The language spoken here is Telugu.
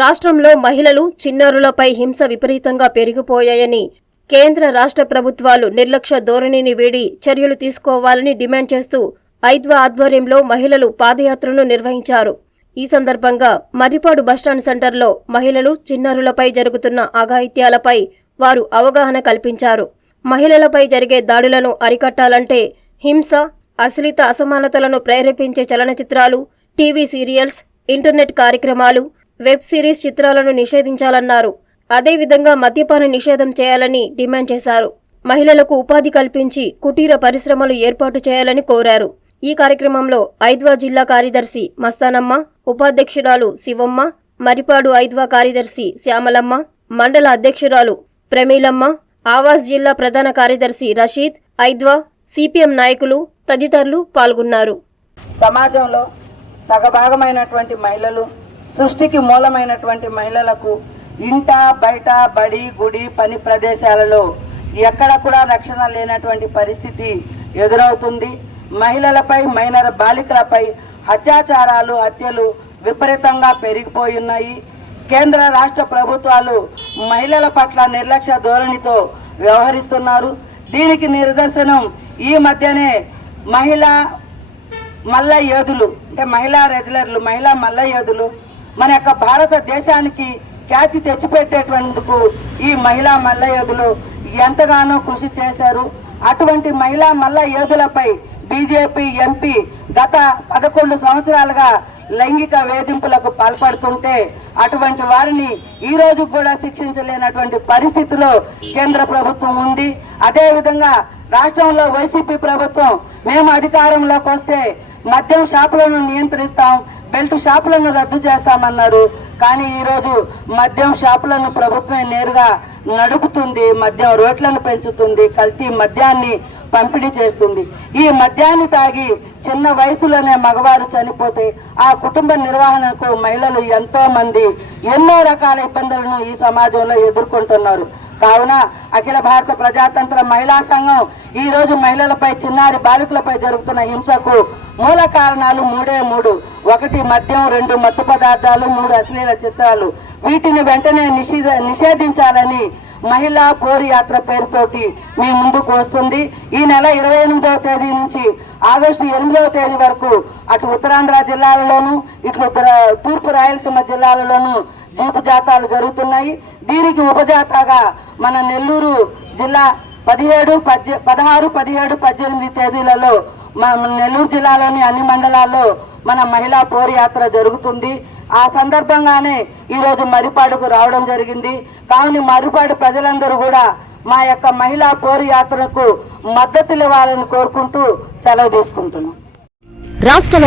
రాష్ట్రంలో మహిళలు చిన్నారులపై హింస విపరీతంగా పెరిగిపోయాయని కేంద్ర రాష్ట్ర ప్రభుత్వాలు నిర్లక్ష్య ధోరణిని వీడి చర్యలు తీసుకోవాలని డిమాండ్ చేస్తూ ఐద్వా ఆధ్వర్యంలో మహిళలు పాదయాత్రను నిర్వహించారు. ఈ సందర్భంగా మర్రిపాడు బస్టాండ్ సెంటర్లో మహిళలు చిన్నారులపై జరుగుతున్న అఘాయిత్యాలపై వారు అవగాహన కల్పించారు. మహిళలపై జరిగే దాడులను అరికట్టాలంటే హింస అశ్లీత అసమానతలను ప్రేరేపించే చలనచిత్రాలు టీవీ సీరియల్స్ ఇంటర్నెట్ కార్యక్రమాలు వెబ్ సిరీస్ చిత్రాలను నిషేధించాలన్నారు. అదేవిధంగా మద్యపాన నిషేధం చేయాలని డిమాండ్ చేశారు. మహిళలకు ఉపాధి కల్పించి కుటీర పరిశ్రమలు ఏర్పాటు చేయాలని కోరారు. ఈ కార్యక్రమంలో ఐద్వా జిల్లా కార్యదర్శి మస్తానమ్మ ఉపాధ్యక్షురాలు శివమ్మ మరిపాడు ఐద్వా కార్యదర్శి శ్యామలమ్మ మండల అధ్యక్షురాలు ప్రమీలమ్మ ఆవాస్ జిల్లా ప్రధాన కార్యదర్శి రషీద్ ఐద్వా సిపిఎం నాయకులు తదితరులు పాల్గొన్నారు. సమాజంలో సగభాగమైనటువంటి మహిళలు సృష్టికి మూలమైనటువంటి మహిళలకు ఇంట బయట బడి గుడి పని ప్రదేశాలలో ఎక్కడ కూడా రక్షణ లేనటువంటి పరిస్థితి ఎదురవుతుంది. మహిళలపై మైనర్ బాలికలపై అత్యాచారాలు హత్యలు విపరీతంగా పెరిగిపోయున్నాయి. కేంద్ర రాష్ట్ర ప్రభుత్వాలు మహిళల పట్ల నిర్లక్ష్య ధోరణితో వ్యవహరిస్తున్నారు. దీనికి నిదర్శనం ఈ మధ్యనే మహిళా మల్ల యోధులు అంటే మహిళా రెగ్యులర్లు మహిళా మల్ల యోధులు మన యొక్క భారతదేశానికి ఖ్యాతి తెచ్చిపెట్టేటందుకు ఈ మహిళా మల్ల యోధులు ఎంతగానో కృషి చేశారు. అటువంటి మహిళా మల్ల యోధులపై బీజేపీ ఎంపీ గత పదకొండు సంవత్సరాలుగా లైంగిక వేధింపులకు పాల్పడుతుంటే అటువంటి వారిని ఈ రోజు కూడా శిక్షించలేనటువంటి పరిస్థితిలో కేంద్ర ప్రభుత్వం ఉంది. అదేవిధంగా రాష్ట్రంలో వైసీపీ ప్రభుత్వం మేము అధికారంలోకి వస్తే మద్యం షాపులను నియంత్రిస్తాం బెల్ట్ షాపులను రద్దు చేస్తామన్నారు. కానీ ఈరోజు మద్యం షాపులను ప్రభుత్వమే నేరుగా నడుపుతుంది మద్యం రోడ్లను పెంచుతుంది కల్తీ మద్యాన్ని పంపిణీ చేస్తుంది. ఈ మద్యాన్ని తాగి చిన్న వయసులోనే మగవారు చనిపోతే ఆ కుటుంబ నిర్వహణకు మహిళలు ఎంతో మంది ఎన్నో రకాల ఇబ్బందులను ఈ సమాజంలో ఎదుర్కొంటున్నారు. కావున అఖిల భారత ప్రజాతంత్ర మహిళా సంఘం ఈ రోజు మహిళలపై చిన్నారి బాలికలపై జరుగుతున్న హింసకు మూల కారణాలు మూడే మూడు. ఒకటి మద్యం రెండు మత్తు పదార్థాలు మూడు అశ్లీల చిత్రాలు. వీటిని వెంటనే నిషేధ నిషేధించాలని మహిళా పోరు యాత్ర పేరుతోటి మీ ముందుకు వస్తుంది. ఈ నెల ఇరవై ఎనిమిదవ తేదీ నుంచి ఆగస్టు ఎనిమిదవ తేదీ వరకు అటు ఉత్తరాంధ్ర జిల్లాలలోను ఇటు ఉత్తర తూర్పు రాయలసీమ జిల్లాలలోను జీపు జాతాలు జరుగుతున్నాయి. దీనికి ఉపజాతగా మన నెల్లూరు జిల్లా పదిహేడు పద్దె పదహారు పదిహేడు పద్దెనిమిది తేదీలలో మన నెల్లూరు జిల్లాలోని అన్ని మండలాల్లో మన మహిళా పోరు యాత్ర జరుగుతుంది. ఆ సందర్భంగానే ఈరోజు మరిపాడుకు రావడం జరిగింది. కావున మరిపాడు ప్రజలందరూ కూడా మా యొక్క మహిళా పోరు యాత్రకు మద్దతు ఇవ్వాలని కోరుకుంటూ సెలవు తీసుకుంటున్నాం. రాష్ట్ర